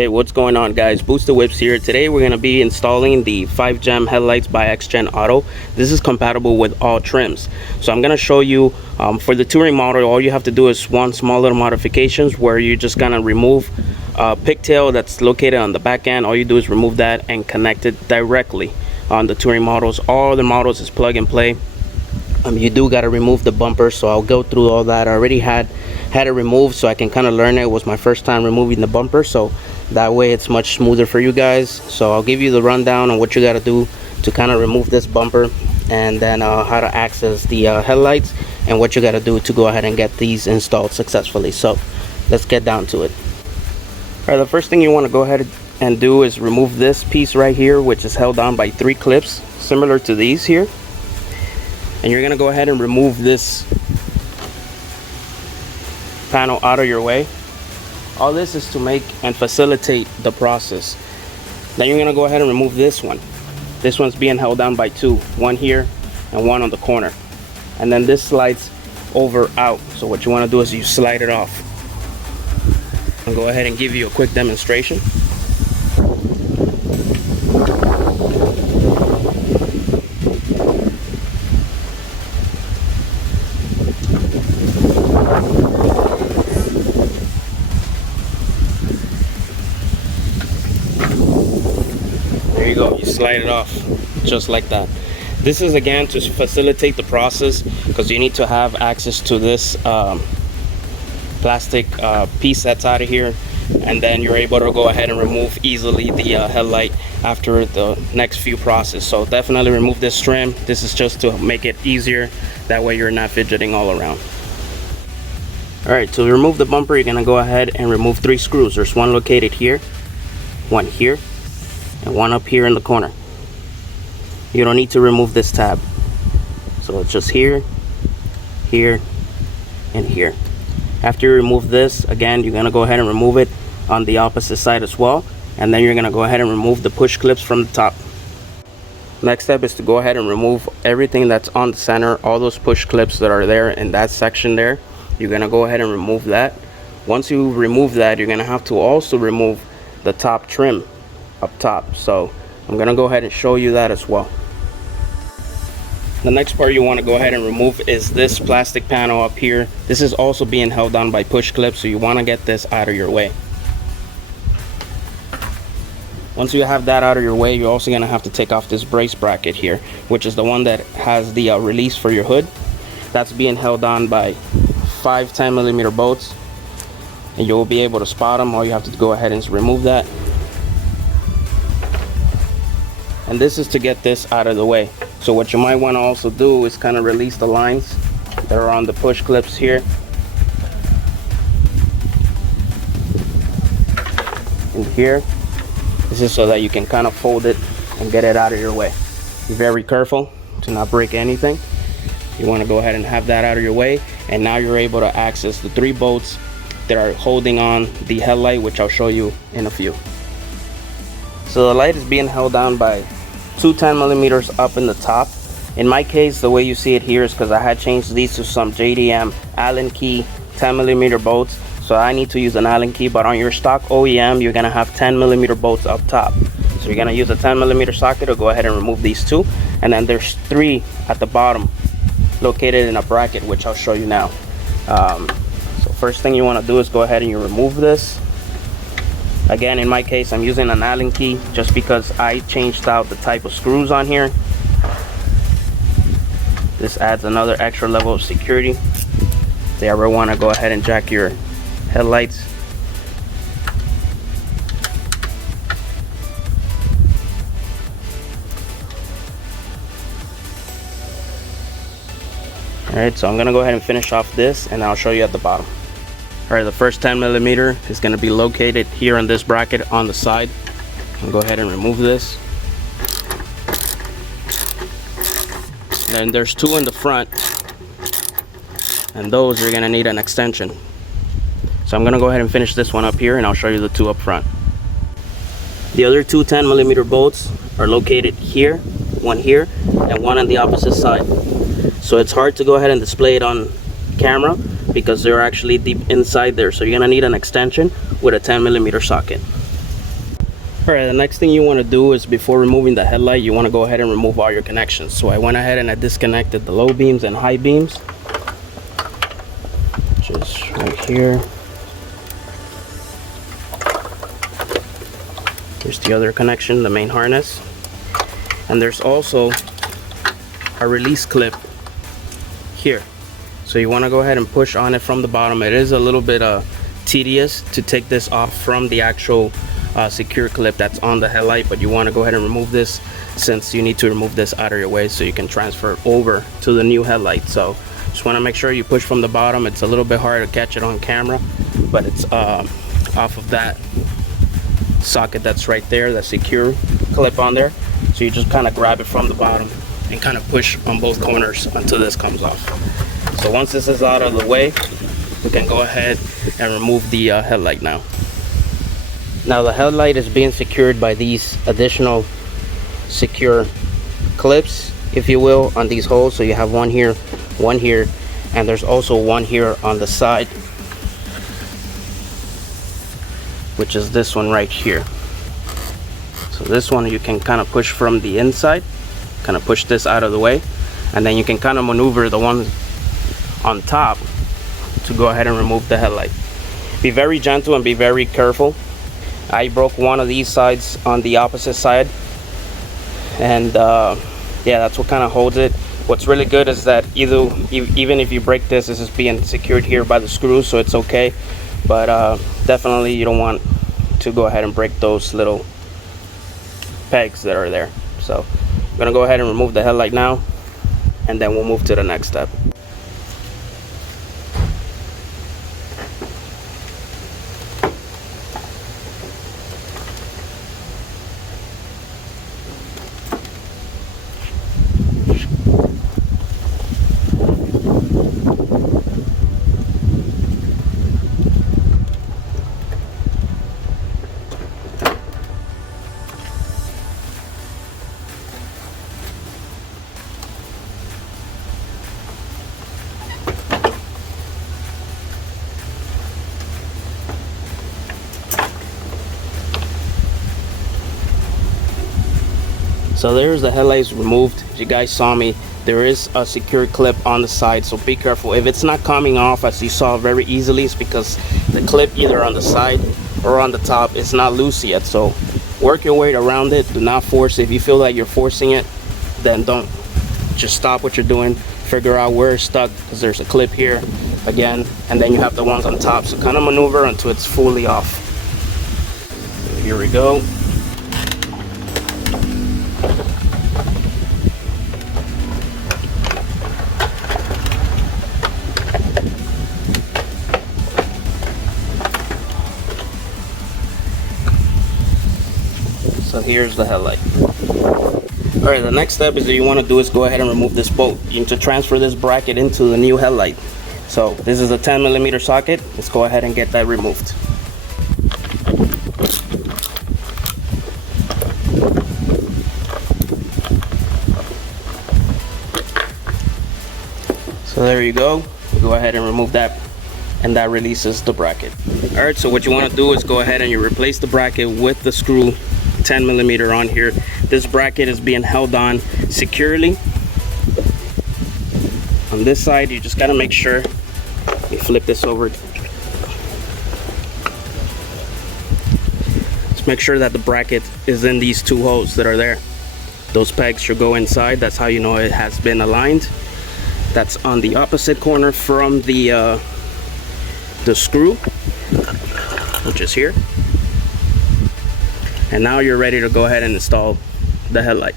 Hey, what's going on, guys? Booster Whips here. Today we're going to be installing the 5 Gem Headlights by XGen Auto. This is compatible with all trims. So I'm going to show you for the touring model, all you have to do is one small little modifications where you're just going to remove a pigtail that's located on the back end. All you do is remove that and connect it directly on the touring models. All the models is plug and play. You do got to remove the bumper, so I'll go through all that. I already had it removed, so I can kind of learn it. It was my first time removing the bumper, so that way it's much smoother for you guys. So I'll give you the rundown on what you got to do to kind of remove this bumper, and then how to access the headlights, and what you got to do to go ahead and get these installed successfully. So let's get down to it. All right, the first thing you want to go ahead and do is remove this piece right here, which is held on by 3 clips similar to these here. And you're going to go ahead and remove this panel out of your way. All this is to make and facilitate the process. Then you're going to go ahead and remove this one. This one's being held down by 2, one here and one on the corner. And then this slides over out. So what you want to do is you slide it off. I'll go ahead and give you a quick demonstration. There you go, you slide it off just like that. This is again to facilitate the process, because you need to have access to this plastic piece that's out of here, and then you're able to go ahead and remove easily the headlight after the next few process. So definitely remove this trim. This is just to make it easier, that way you're not fidgeting all around. All right, to remove the bumper, you're gonna go ahead and remove 3 screws. There's one located here, one here, and one up here in the corner. You don't need to remove this tab, so it's just here, here, and here. After you remove this, again, you're gonna go ahead and remove it on the opposite side as well, and then you're gonna go ahead and remove the push clips from the top. Next step is to go ahead and remove everything that's on the center, all those push clips that are there in that section there. You're gonna go ahead and remove that. Once you remove that, you're gonna have to also remove the top trim up top. So I'm gonna go ahead and show you that as well. The next part you want to go ahead and remove is this plastic panel up here. This is also being held on by push clips, so you want to get this out of your way. Once you have that out of your way, you're also going to have to take off this brace bracket here, which is the one that has the release for your hood. That's being held on by 5 10mm bolts, and you'll be able to spot them. All you have to go ahead and remove that. And this is to get this out of the way. So what you might want to also do is kind of release the lines that are on the push clips here. And here. This is so that you can kind of fold it and get it out of your way. Be very careful to not break anything. You want to go ahead and have that out of your way. And now you're able to access the 3 bolts that are holding on the headlight, which I'll show you in a few. So the light is being held down by 2 10mm up in the top. In my case, the way you see it here is because I had changed these to some JDM Allen key 10mm bolts, so I need to use an Allen key. But on your stock OEM, you're gonna have 10mm bolts up top, so you're gonna use a 10mm socket to go ahead and remove these 2, and then there's 3 at the bottom located in a bracket, which I'll show you now. So first thing you want to do is go ahead and you remove this. Again, in my case, I'm using an Allen key just because I changed out the type of screws on here. This adds another extra level of security if you ever want to go ahead and jack your headlights. Alright, so I'm going to go ahead and finish off this, and I'll show you at the bottom. Alright, the first 10mm is going to be located here on this bracket on the side. I'll go ahead and remove this. Then there's 2 in the front, and those you're going to need an extension. So I'm going to go ahead and finish this one up here, and I'll show you the 2 up front. The other 2 10mm bolts are located here, one here, and one on the opposite side. So it's hard to go ahead and display it on camera because they're actually deep inside there. So you're gonna need an extension with a 10mm socket. Alright, the next thing you want to do is, before removing the headlight, you want to go ahead and remove all your connections. So I went ahead and I disconnected the low beams and high beams, just right here. Here's the other connection, the main harness, and there's also a release clip here. So you want to go ahead and push on it from the bottom. It is a little bit tedious to take this off from the actual secure clip that's on the headlight, but you want to go ahead and remove this, since you need to remove this out of your way so you can transfer it over to the new headlight. So just want to make sure you push from the bottom. It's a little bit hard to catch it on camera, but it's off of that socket that's right there, that secure clip on there. So you just kind of grab it from the bottom and kind of push on both corners until this comes off. So once this is out of the way, we can go ahead and remove the headlight now. Now the headlight is being secured by these additional secure clips, if you will, on these holes. So you have one here, and there's also one here on the side, which is this one right here. So this one you can kind of push from the inside, kind of push this out of the way, and then you can kind of maneuver the one on top to go ahead and remove the headlight. Be very gentle and be very careful. I broke one of these sides on the opposite side, and yeah, that's what kind of holds it. What's really good is that even if you break this, this is being secured here by the screws, so it's okay. But definitely you don't want to go ahead and break those little pegs that are there. So I'm gonna go ahead and remove the headlight now, and then we'll move to the next step. So there's the headlights removed. As you guys saw me, there is a secure clip on the side, so be careful. If it's not coming off, as you saw very easily, it's because the clip either on the side or on the top is not loose yet. So work your way around it. Do not force it. If you feel like you're forcing it, then don't. Just stop what you're doing, figure out where it's stuck, because there's a clip here again, and then you have the ones on top. So kind of maneuver until it's fully off. Here we go. So here's the headlight. Alright, the next step is that you want to do is go ahead and remove this bolt. You need to transfer this bracket into the new headlight. So this is a 10mm socket. Let's go ahead and get that removed. So there you go. Go ahead and remove that, and that releases the bracket. Alright, so what you want to do is go ahead and you replace the bracket with the screw 10mm on here. This bracket is being held on securely. On this side, you just got to make sure you flip this over. Just make sure that the bracket is in these two holes that are there. Those pegs should go inside. That's how you know it has been aligned. That's on the opposite corner from the screw, which is here. And now you're ready to go ahead and install the headlight.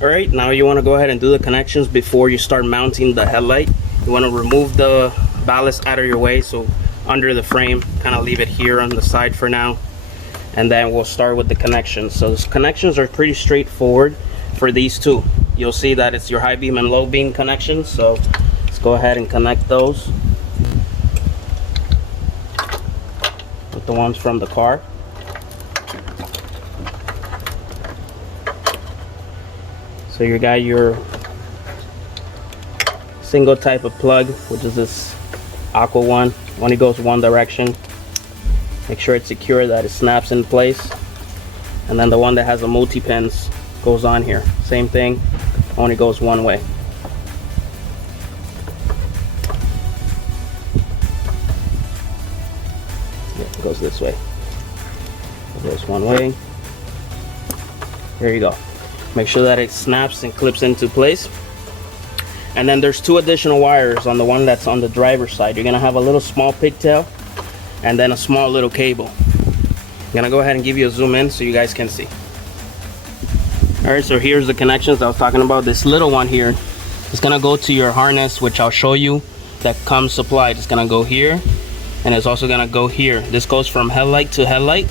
Alright, now you want to go ahead and do the connections before you start mounting the headlight. You want to remove the ballast out of your way, so under the frame, kind of leave it here on the side for now, and then we'll start with the connections. So the connections are pretty straightforward for these two. You'll see that it's your high beam and low beam connections, so let's go ahead and connect those with the ones from the car. So you got your single type of plug, which is this aqua one. Only goes one direction. Make sure it's secure, that it snaps in place. And then the one that has the multi-pins goes on here. Same thing, only goes one way. Yeah, it goes this way. It goes one way. There you go. Make sure that it snaps and clips into place. And then there's 2 additional wires on the one that's on the driver's side. You're gonna have a little small pigtail and then a small little cable. I'm gonna go ahead and give you a zoom in so you guys can see. All right, so here's the connections I was talking about. This little one here is gonna go to your harness, which I'll show you, that comes supplied. It's gonna go here, and it's also gonna go here. This goes from headlight to headlight,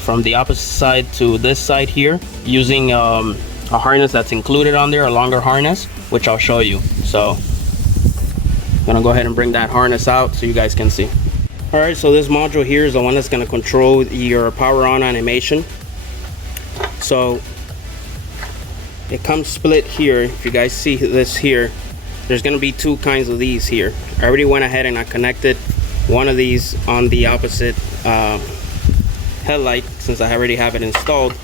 from the opposite side to this side here, using a harness that's included on there, a longer harness, which I'll show you. So I'm gonna go ahead and bring that harness out so you guys can see. All right, so this module here is the one that's gonna control your power on animation. So it comes split here. If you guys see this here, there's gonna be 2 kinds of these here. I already went ahead and I connected one of these on the opposite headlight, since I already have it installed,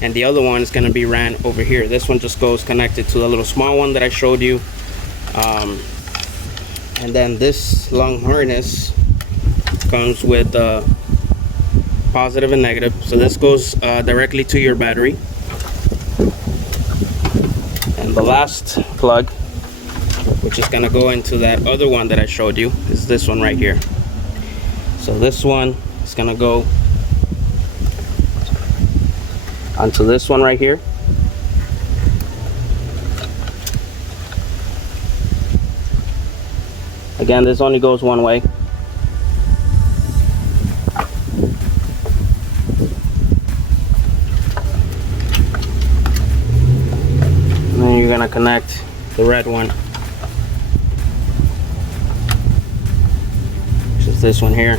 and the other one is going to be ran over here. This one just goes connected to the little small one that I showed you, and then this long harness comes with positive and negative. So this goes directly to your battery, and the last plug, which is going to go into that other one that I showed you, is this one right here. So this one is going to go onto this one right here. Again, this only goes one way. And then you're gonna connect the red one, which is this one here,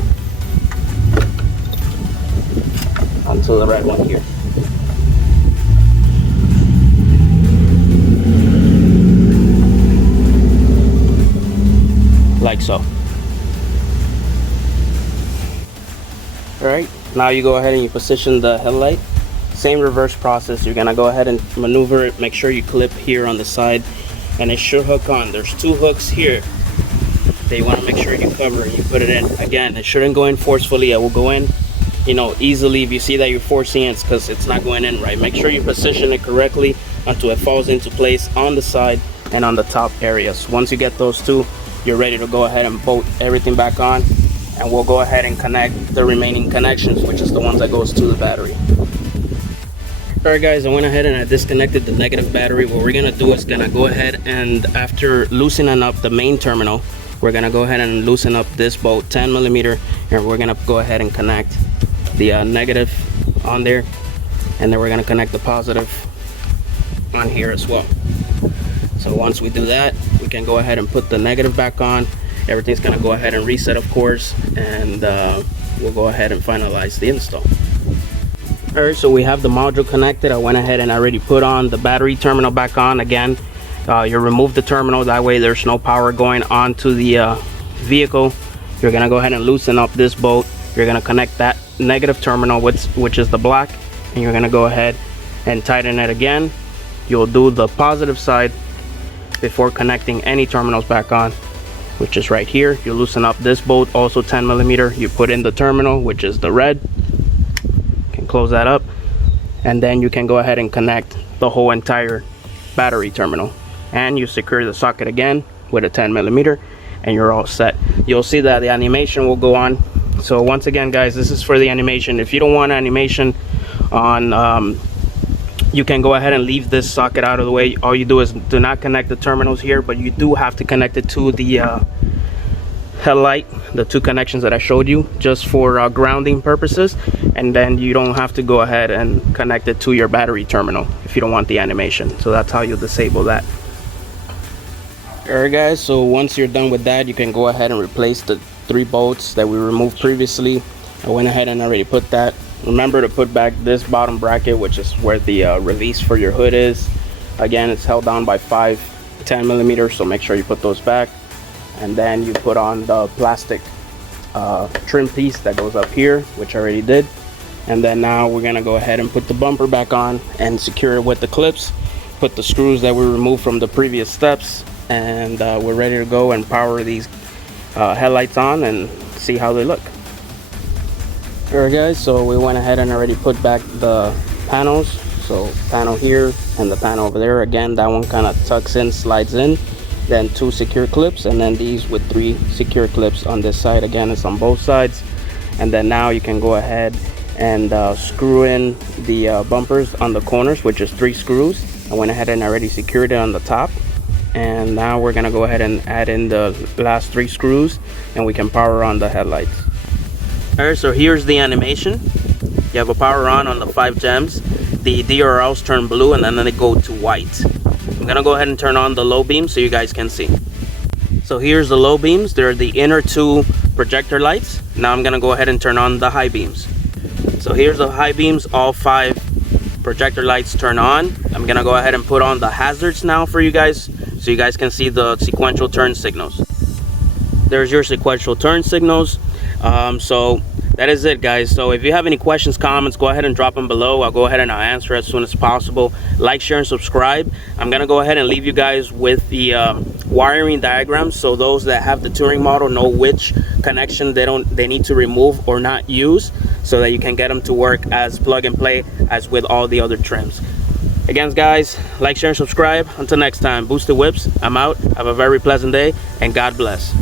onto the red one here. Like so. Alright, now you go ahead and you position the headlight. Same reverse process. You're gonna go ahead and maneuver it. Make sure you clip here on the side, and it should hook on. There's 2 hooks here that you want to make sure you cover and you put it in. Again, it shouldn't go in forcefully. It will go in, you know, easily. If you see that you're forcing it, it's because it's not going in right. Make sure you position it correctly until it falls into place on the side and on the top areas. Once you get those 2, you're ready to go ahead and bolt everything back on, and we'll go ahead and connect the remaining connections, which is the ones that goes to the battery. Alright guys, I went ahead and I disconnected the negative battery. What we're gonna do is gonna go ahead and, after loosening up the main terminal, we're gonna go ahead and loosen up this bolt 10mm, and we're gonna go ahead and connect the negative on there, and then we're gonna connect the positive on here as well. So once we do that, we can go ahead and put the negative back on. Everything's gonna go ahead and reset, of course, and we'll go ahead and finalize the install. Alright, so we have the module connected. I went ahead and I already put on the battery terminal back on. Again, you remove the terminal, that way there's no power going onto the vehicle. You're gonna go ahead and loosen up this bolt. You're gonna connect that negative terminal, which is the black, and you're gonna go ahead and tighten it again. You'll do the positive side before connecting any terminals back on, which is right here. You loosen up this bolt, also 10mm. You put in the terminal, which is the red. You can close that up, and then you can go ahead and connect the whole entire battery terminal, and you secure the socket again with a 10mm, and you're all set. You'll see that the animation will go on. So once again guys, this is for the animation. If you don't want animation on, you can go ahead and leave this socket out of the way. All you do is do not connect the terminals here, but you do have to connect it to the headlight, the 2 connections that I showed you, just for grounding purposes, and then you don't have to go ahead and connect it to your battery terminal if you don't want the animation. So that's how you disable that. Alright guys, so once you're done with that, you can go ahead and replace the 3 bolts that we removed previously. I went ahead and already put that. Remember to put back this bottom bracket, which is where the release for your hood is. Again, it's held down by 5 10mm, so make sure you put those back. And then you put on the plastic trim piece that goes up here, which I already did. And then now we're gonna go ahead and put the bumper back on and secure it with the clips, put the screws that we removed from the previous steps, and we're ready to go and power these headlights on and see how they look. Alright guys, so we went ahead and already put back the panels. So panel here and the panel over there. Again, that one kind of tucks in, slides in. Then 2 secure clips, and then these with 3 secure clips on this side. Again, it's on both sides. And then now you can go ahead and screw in the bumpers on the corners, which is 3 screws. I went ahead and already secured it on the top. And now we're gonna go ahead and add in the last 3 screws, and we can power on the headlights. Alright, so here's the animation. You have a power on the 5 gems. The DRLs turn blue and then they go to white. I'm gonna go ahead and turn on the low beam so you guys can see. So here's the low beams. They're the inner 2 projector lights. Now I'm gonna go ahead and turn on the high beams. So here's the high beams. All 5 projector lights turn on. I'm gonna go ahead and put on the hazards now for you guys so you guys can see the sequential turn signals. There's your sequential turn signals. So that is it, guys. So if you have any questions, comments, go ahead and drop them below. I'll go ahead and I'll answer as soon as possible. Like, share, and subscribe. I'm gonna go ahead and leave you guys with the wiring diagrams, so those that have the touring model know which connection they need to remove or not use, so that you can get them to work as plug and play as with all the other trims. Again, guys, like, share, and subscribe. Until next time, Boosted Whips, I'm out. Have a very pleasant day, and God bless.